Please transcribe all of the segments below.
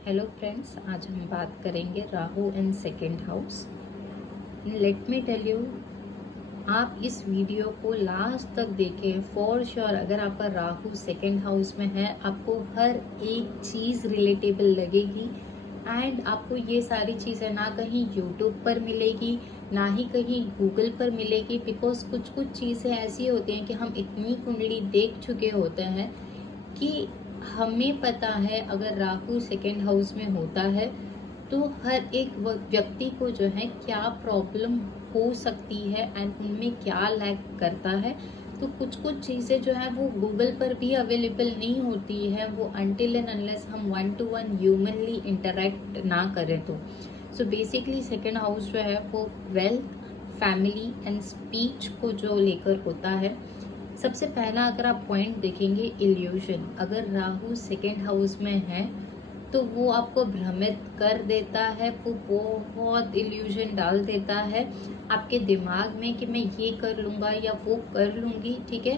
Hello friends, आज हम बात करेंगे Rahu and second house. Let me tell you, आप इस वीडियो को लास्ट तक देखें फॉर श्योर। अगर आपका राहु सेकेंड हाउस में है, आपको हर एक चीज़ रिलेटेबल लगेगी एंड आपको ये सारी चीज़ें ना कहीं यूट्यूब पर मिलेगी ना ही कहीं गूगल पर मिलेगी। बिकॉज कुछ कुछ चीज़ें ऐसी होती हैं कि हम इतनी कुंडली देख चुके होते हैं कि हमें पता है अगर राहु सेकेंड हाउस में होता है तो हर एक व्यक्ति को जो है क्या प्रॉब्लम हो सकती है एंड उनमें क्या लैक करता है। तो कुछ कुछ चीज़ें जो है वो गूगल पर भी अवेलेबल नहीं होती है, वो अनटिल एंड अनलेस हम 1 to 1 ह्यूमनली इंटरेक्ट ना करें। तो सो बेसिकली सेकेंड हाउस जो है वो वेल्थ, फैमिली एंड स्पीच को जो लेकर होता है। सबसे पहला अगर आप पॉइंट देखेंगे, इल्यूशन। अगर राहु सेकेंड हाउस में है तो वो आपको भ्रमित कर देता है, वो बहुत इल्यूशन डाल देता है आपके दिमाग में कि मैं ये कर लूँगा या वो कर लूँगी, ठीक है।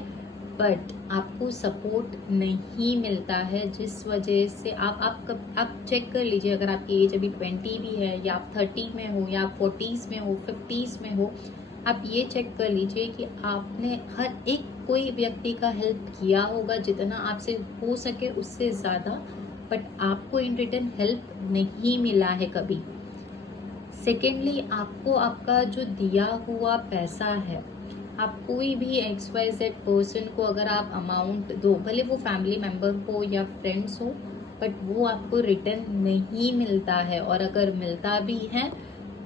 बट आपको सपोर्ट नहीं मिलता है, जिस वजह से आप चेक कर लीजिए। अगर आपकी एज अभी 20 भी है या आप 30 में हो या आप 40s में हो, 50s में हो, आप ये चेक कर लीजिए कि आपने हर एक कोई व्यक्ति का हेल्प किया होगा जितना आपसे हो सके उससे ज़्यादा, बट आपको इन रिटर्न हेल्प नहीं मिला है कभी। सेकेंडली, आपको आपका जो दिया हुआ पैसा है, आप कोई भी XYZ पर्सन को अगर आप अमाउंट दो, भले वो फैमिली मेम्बर हो या फ्रेंड्स हो, बट वो आपको रिटर्न नहीं मिलता है। और अगर मिलता भी है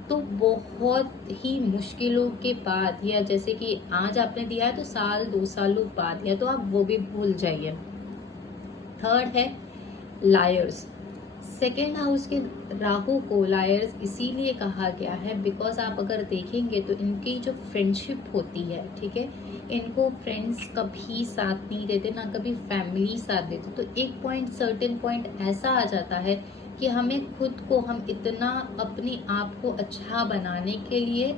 तो बहुत ही मुश्किलों के बाद, या जैसे कि आज आपने दिया है तो साल 2 सालों बाद, या तो आप वो भी भूल जाइए। थर्ड है लायर्स। सेकेंड हाउस के राहु को लायर्स इसीलिए कहा गया है बिकॉज आप अगर देखेंगे तो इनकी जो फ्रेंडशिप होती है, ठीक है, इनको फ्रेंड्स कभी साथ नहीं देते, ना कभी फैमिली साथ देते। तो एक पॉइंट, सर्टेन पॉइंट ऐसा आ जाता है कि हमें खुद को, हम इतना अपने आप को अच्छा बनाने के लिए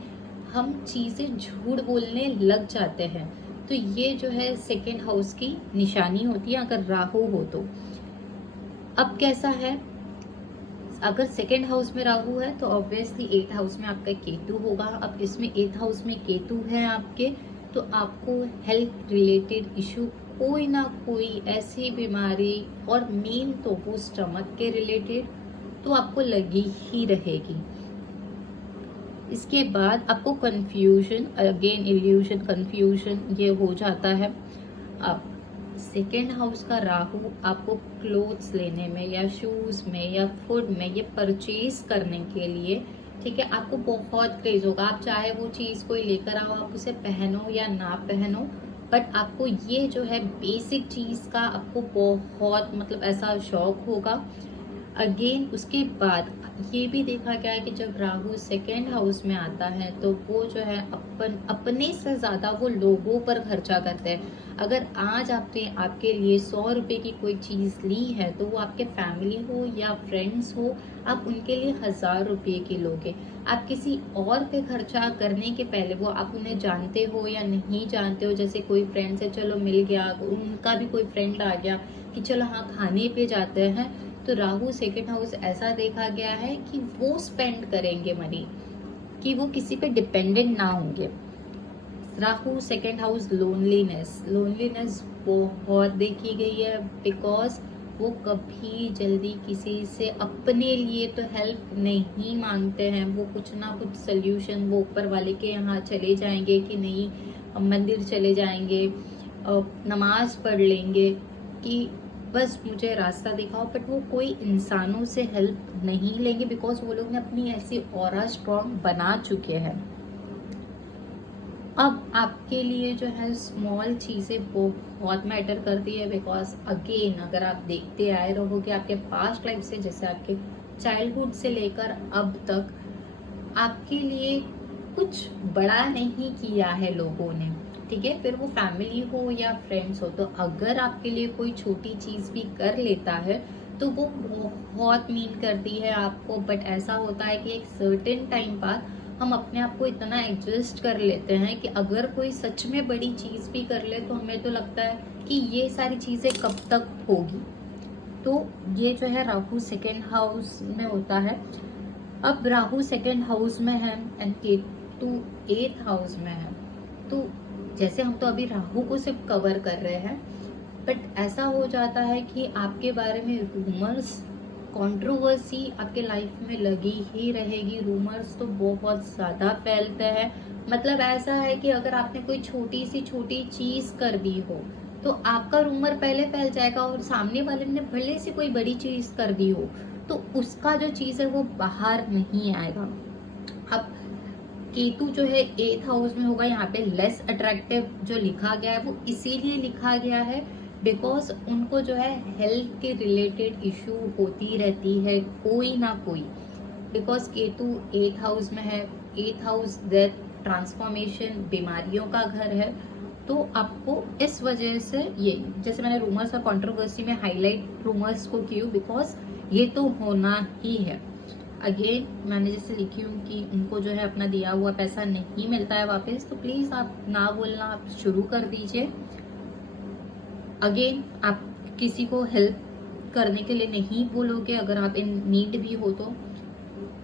हम चीज़ें झूठ बोलने लग जाते हैं। तो ये जो है सेकेंड हाउस की निशानी होती है अगर राहु हो तो। अब कैसा है, अगर सेकेंड हाउस में राहु है तो ऑब्वियसली 8th हाउस में आपका केतु होगा। अब इसमें 8th हाउस में केतु है आपके, तो आपको हेल्थ रिलेटेड इशू, कोई ना कोई ऐसी बीमारी, और मेन तो वो स्टमक के रिलेटेड, तो आपको लगी ही रहेगी। इसके बाद आपको कंफ्यूजन, अगेन इल्यूशन, कंफ्यूजन ये हो जाता है। अब सेकेंड हाउस का राहु आपको क्लोथ्स लेने में या शूज में या फूड में, ये परचेज करने के लिए, ठीक है, आपको बहुत क्रेज होगा। आप चाहे वो चीज कोई लेकर आओ, आप उसे पहनो या ना पहनो, बट आपको ये जो है बेसिक चीज का आपको बहुत मतलब ऐसा शौक होगा। अगेन उसके बाद ये भी देखा गया है कि जब राहु सेकेंड हाउस में आता है तो वो जो है अपने से ज़्यादा वो लोगों पर खर्चा करते हैं। अगर आज आपने आपके लिए 100 रुपए की कोई चीज़ ली है तो वो आपके फैमिली हो या फ्रेंड्स हो, आप उनके लिए 1000 रुपये की लोगे। आप किसी और पे खर्चा करने के पहले, वो आप उन्हें जानते हो या नहीं जानते हो, जैसे कोई फ्रेंड से चलो मिल गया, उनका भी कोई फ्रेंड आ गया कि चलो हाँ खाने पे जाते हैं, तो राहु सेकेंड हाउस ऐसा देखा गया है कि वो स्पेंड करेंगे मनी, कि वो किसी पे डिपेंडेंट ना होंगे। Rahu second house loneliness, loneliness बहुत देखी गई है बिकॉज वो कभी जल्दी किसी से अपने लिए तो हेल्प नहीं मांगते हैं। वो कुछ ना कुछ सोल्यूशन वो ऊपर वाले के यहाँ चले जाएंगे कि नहीं, मंदिर चले जाएंगे, नमाज पढ़ लेंगे कि बस मुझे रास्ता दिखाओ, बट वो कोई इंसानों से हेल्प नहीं लेंगे बिकॉज वो लोग ने अपनी ऐसी ऑरा स्ट्रॉन्ग बना चुके हैं। अब आपके लिए जो है स्मॉल चीज़ें बहुत मैटर करती है बिकॉज अगेन अगर आप देखते आए रहोगे आपके पास्ट लाइफ से, जैसे आपके चाइल्डहुड से लेकर अब तक आपके लिए कुछ बड़ा नहीं किया है लोगों ने, ठीक है, फिर वो फैमिली हो या फ्रेंड्स हो। तो अगर आपके लिए कोई छोटी चीज़ भी कर लेता है तो वो बहुत मीन करती है आपको। बट ऐसा होता है कि एक सर्टेन टाइम बाद हम अपने आप को इतना एडजस्ट कर लेते हैं कि अगर कोई सच में बड़ी चीज़ भी कर ले तो हमें तो लगता है कि ये सारी चीज़ें कब तक होगी। तो ये जो है राहु सेकेंड हाउस में होता है। अब राहु सेकेंड हाउस में है एंड केतु 8th हाउस में है। तो जैसे हम तो अभी राहु को सिर्फ कवर कर रहे हैं, बट ऐसा हो जाता है कि आपके बारे में रूमर्स, कंट्रोवर्सी आपके लाइफ में लगी ही रहेगी। रूमर्स तो बहुत ज़्यादा फैलते हैं। मतलब ऐसा है कि अगर आपने कोई छोटी सी छोटी चीज़ कर दी हो तो आपका रूमर पहले फैल जाएगा, और सामने वाले ने भले से कोई बड़ी चीज़ कर दी हो तो उसका जो चीज़ है वो बाहर नहीं आएगा। अब केतु जो है 8th हाउस में होगा, यहाँ पे लेस अट्रैक्टिव जो लिखा गया है वो इसीलिए लिखा गया है बिकॉज उनको जो है हेल्थ के रिलेटेड इशू होती रहती है कोई ना कोई। बिकॉज केतु 8th हाउस में है, 8th हाउस डेथ, ट्रांसफॉर्मेशन, बीमारियों का घर है। तो आपको इस वजह से ये, जैसे मैंने रूमर्स और कंट्रोवर्सी में हाईलाइट रूमर्स को क्यों, बिकॉज ये तो होना ही है। अगेन मैंने जैसे लिखी हूँ कि उनको जो है अपना दिया हुआ पैसा नहीं मिलता है वापस, तो प्लीज आप ना बोलना आप शुरू कर दीजिए। अगेन आप किसी को हेल्प करने के लिए नहीं बोलोगे, अगर आप इन नीड भी हो तो।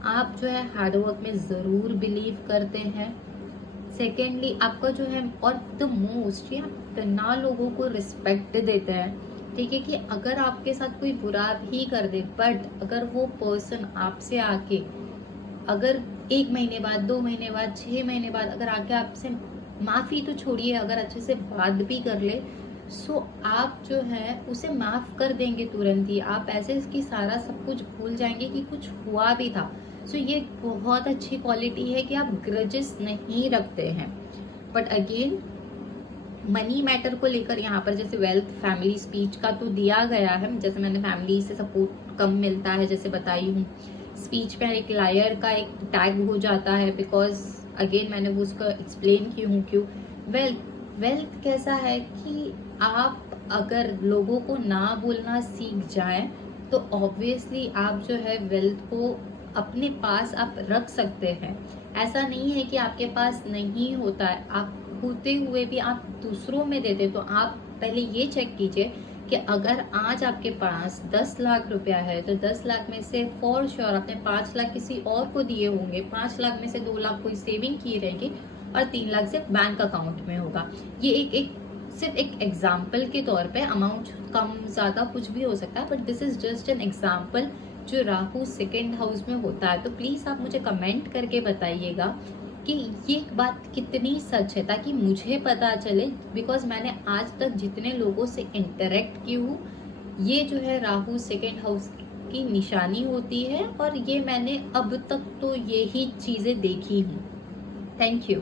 आप जो है हार्डवर्क में जरूर बिलीव करते हैं। सेकेंडली आपका जो है, और द मोस्ट, ये आप ना लोगों को रिस्पेक्ट देते हैं। ठीक है कि अगर आपके साथ कोई बुरा भी कर दे, बट अगर वो पर्सन आपसे आके, अगर 1 महीने बाद, 2 महीने बाद, 6 महीने बाद अगर आके आपसे माफी तो छोड़िए, अगर अच्छे से बात भी कर ले, सो आप जो है उसे माफ कर देंगे तुरंत ही। आप ऐसे कि सारा सब कुछ भूल जाएंगे कि कुछ हुआ भी था। सो ये बहुत अच्छी क्वालिटी है कि आप ग्रजेस नहीं रखते हैं। बट अगेन मनी मैटर को लेकर यहाँ पर जैसे वेल्थ, फैमिली, स्पीच का तो दिया गया है। जैसे मैंने फैमिली से सपोर्ट कम मिलता है जैसे बताई हूँ। स्पीच में एक लायर का एक टैग हो जाता है, बिकॉज अगेन मैंने वो उसका एक्सप्लेन की हूँ क्यों। वेल्थ कैसा है कि आप अगर लोगों को ना बोलना सीख जाए तो ऑब्वियसली आप जो है वेल्थ को अपने पास आप रख सकते हैं। ऐसा नहीं है कि आपके पास नहीं होता है, आप होते हुए भी आप दूसरों में देते। तो आप पहले ये चेक कीजिए कि अगर आज आपके पास 10 लाख रुपया है तो 10 लाख में से फॉर श्योर आपने 5 लाख किसी और को दिए होंगे, 5 लाख में से 2 लाख कोई सेविंग की रहेगी और 3 लाख सिर्फ बैंक अकाउंट में होगा। ये एक सिर्फ एक एग्जाम्पल के तौर पे, अमाउंट कम ज्यादा कुछ भी हो सकता है, but this is just an example जो राहु सेकेंड हाउस में होता है। तो प्लीज आप मुझे कमेंट करके बताइएगा कि ये बात कितनी सच है, ताकि मुझे पता चले। बिकॉज मैंने आज तक जितने लोगों से इंटरेक्ट की हूँ, ये जो है राहु सेकेंड हाउस की निशानी होती है, और ये मैंने अब तक तो यही चीजें देखी हूँ। Thank you.